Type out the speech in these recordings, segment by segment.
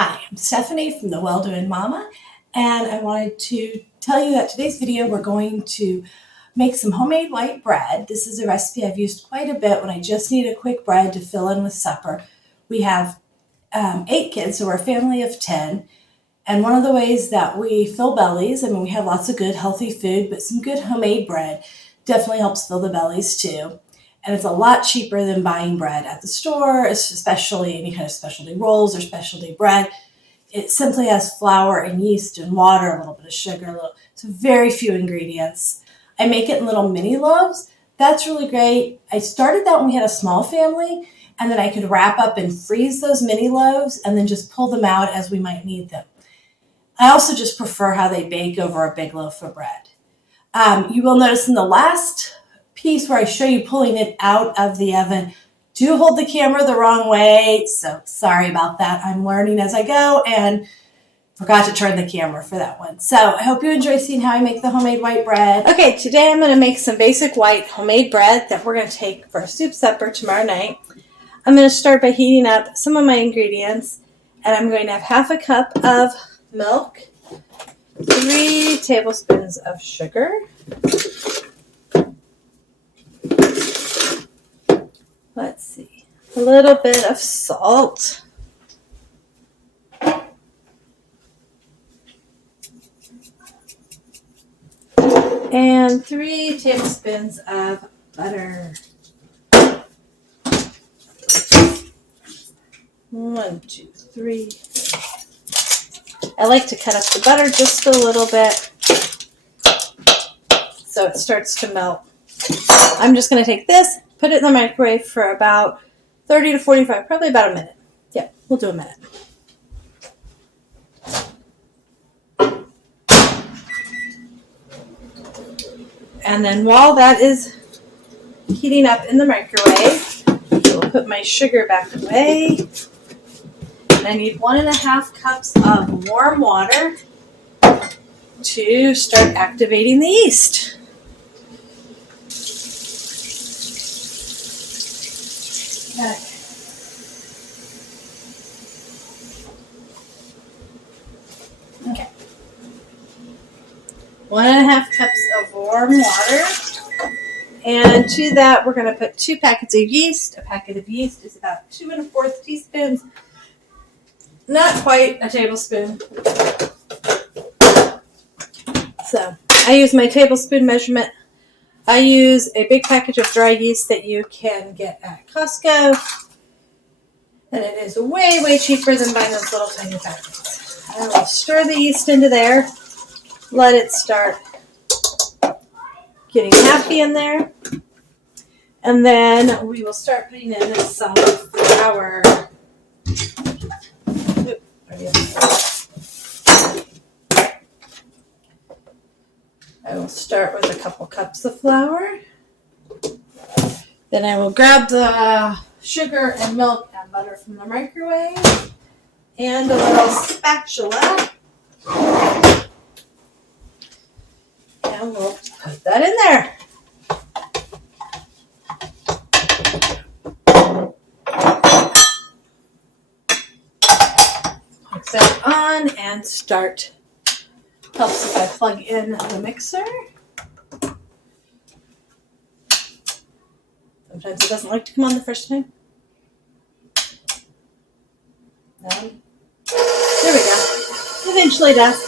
Hi, I'm Stephanie from the Well-Doing Mama, and I wanted to tell you that today's video we're going to make some homemade white bread. This is a recipe I've used quite a bit when I just need a quick bread to fill in with supper. We have 8 kids, so we're a family of 10, and one of the ways that we fill bellies, we have lots of good healthy food, but some good homemade bread definitely helps fill the bellies too. And it's a lot cheaper than buying bread at the store, especially any kind of specialty rolls or specialty bread. It simply has flour and yeast and water, a little bit of sugar, so very few ingredients. I make it in little mini loaves. That's really great. I started that when we had a small family, and then I could wrap up and freeze those mini loaves and then just pull them out as we might need them. I also just prefer how they bake over a big loaf of bread. You will notice in the last piece where I show you pulling it out of the oven, do hold the camera the wrong way, so sorry about that. I'm learning as I go and forgot to turn the camera for that one. So I hope you enjoy seeing how I make the homemade white bread. Okay, today I'm going to make some basic white homemade bread that we're going to take for a soup supper tomorrow night. I'm going to start by heating up some of my ingredients, and I'm going to have half a cup of milk, 3 tablespoons of sugar, let's see, a little bit of salt, and 3 tablespoons of butter. 1, 2, 3. I like to cut up the butter just a little bit so it starts to melt. I'm just going to take this, put it in the microwave for about 30 to 45, probably about a minute. Yeah, we'll do a minute. And then while that is heating up in the microwave, I'll put my sugar back away. I need 1.5 cups of warm water to start activating the yeast. Okay. 1.5 cups of warm water. And to that, we're going to put 2 packets of yeast. A packet of yeast is about 2 1/4 teaspoons. Not quite a tablespoon. So I use my tablespoon measurement. I use a big package of dry yeast that you can get at Costco. And it is way, way cheaper than buying those little tiny packets. I will stir the yeast into there. Let it start getting happy in there. And then we will start putting in some flour. I will start with a couple cups of flour. Then I will grab the sugar and milk and butter from the microwave and a little spatula. And we'll put that in there. Put that on and start. Helps if I plug in the mixer. Sometimes it doesn't like to come on the first time. No. There we go. Eventually does.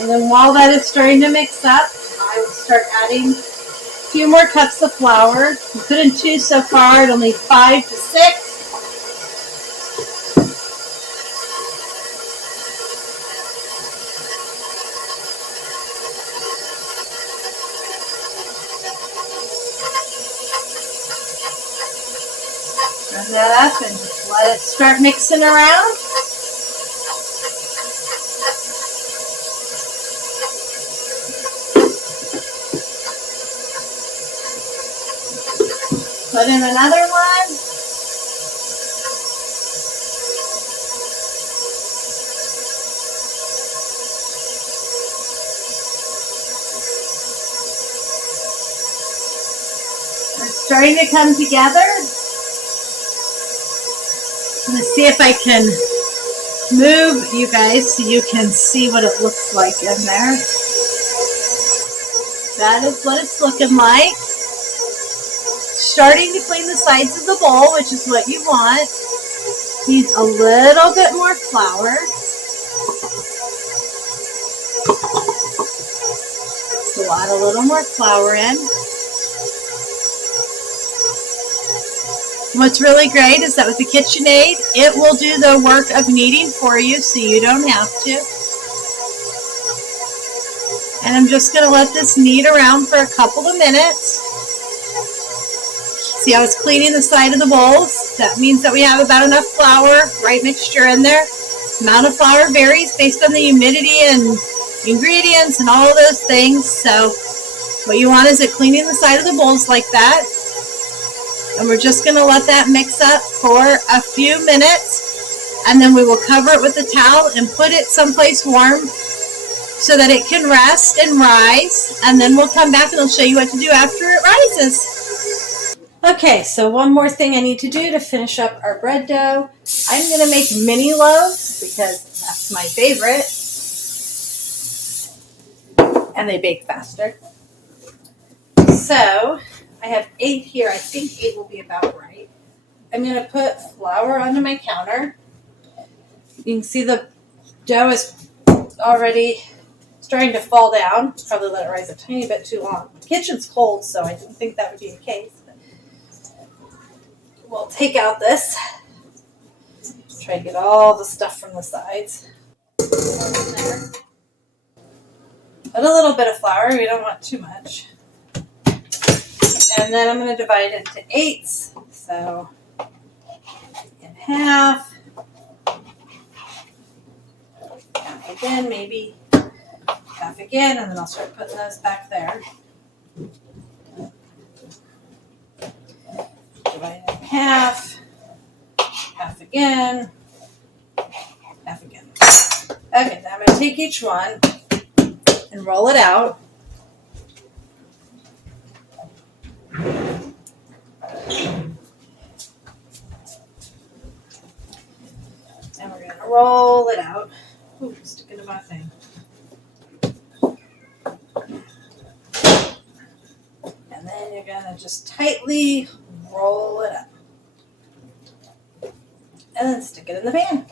And then while that is starting to mix up, I will start adding a few more cups of flour. We put in 2 so far. It'll need 5 to 6. Turn that up and just let it start mixing around. Put in another one. starting to come together. I'm going to see if I can move you guys so you can see what it looks like in there. That is what it's looking like. Starting to clean the sides of the bowl, which is what you want. Needs a little bit more flour. So add a little more flour in. What's really great is that with the KitchenAid, it will do the work of kneading for you so you don't have to. And I'm just going to let this knead around for a couple of minutes. See how it's cleaning the side of the bowls? That means that we have about enough flour, right mixture in there. The amount of flour varies based on the humidity and ingredients and all of those things. So what you want is it cleaning the side of the bowls like that. And we're just going to let that mix up for a few minutes. And then we will cover it with a towel and put it someplace warm so that it can rest and rise. And then we'll come back and I'll show you what to do after it rises. Okay, so one more thing I need to do to finish up our bread dough. I'm going to make mini loaves because that's my favorite. And they bake faster. So I have 8 here. I think 8 will be about right. I'm going to put flour onto my counter. You can see the dough is already starting to fall down. Probably let it rise a tiny bit too long. The kitchen's cold, so I didn't think that would be the case. We'll take out this. Try to get all the stuff from the sides. Put a little bit of flour. We don't want too much. And then I'm going to divide it into 8s. So in half. Half again, maybe. Half again, and then I'll start putting those back there. Divide it in half. Half again. Half again. Okay, now I'm going to take each one and roll it out. And we're going to roll it out. Ooh, stick it in my thing. And then you're going to just tightly roll it up. And then stick it in the pan.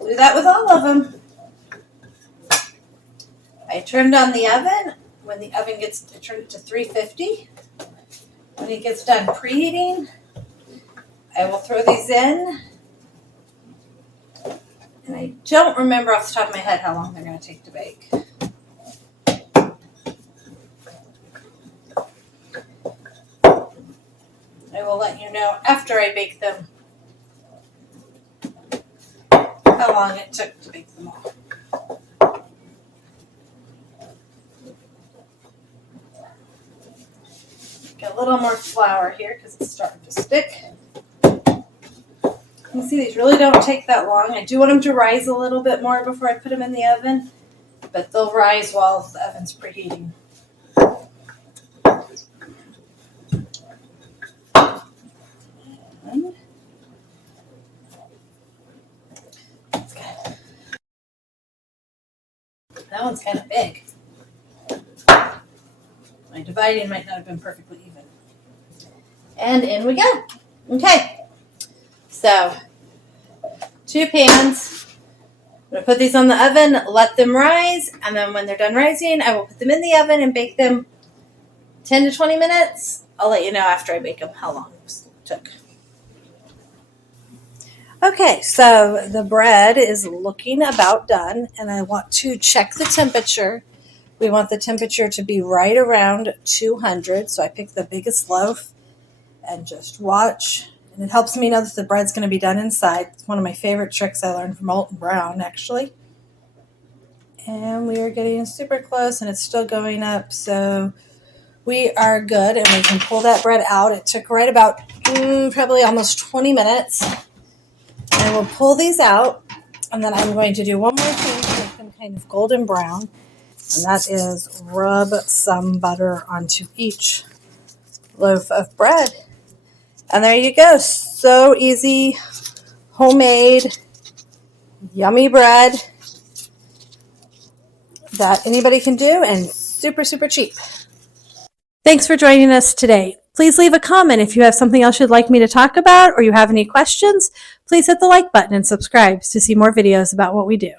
We'll do that with all of them. I turned on the oven. When the oven gets, I turn it to 350. When it gets done preheating, I will throw these in. And I don't remember off the top of my head how long they're going to take to bake. I will let you know after I bake them how long it took to bake them all. Get a little more flour here because it's starting to stick. You can see these really don't take that long. I do want them to rise a little bit more before I put them in the oven, but they'll rise while the oven's preheating. That's good. That one's kind of big. My dividing might not have been perfectly even. And in we go. Okay. So, 2 pans. I'm going to put these on the oven, let them rise, and then when they're done rising, I will put them in the oven and bake them 10 to 20 minutes. I'll let you know after I bake them how long it took. Okay, so the bread is looking about done, and I want to check the temperature. We want the temperature to be right around 200, so I pick the biggest loaf and just watch. And it helps me know that the bread's going to be done inside. It's one of my favorite tricks I learned from Alton Brown, actually. And we are getting super close, and it's still going up, so we are good, and we can pull that bread out. It took right about probably almost 20 minutes. And we'll pull these out, and then I'm going to do one more thing to make them kind of golden brown. And that is rub some butter onto each loaf of bread. And there you go. So easy, homemade, yummy bread that anybody can do and super, super cheap. Thanks for joining us today. Please leave a comment if you have something else you'd like me to talk about or you have any questions. Please hit the like button and subscribe to see more videos about what we do.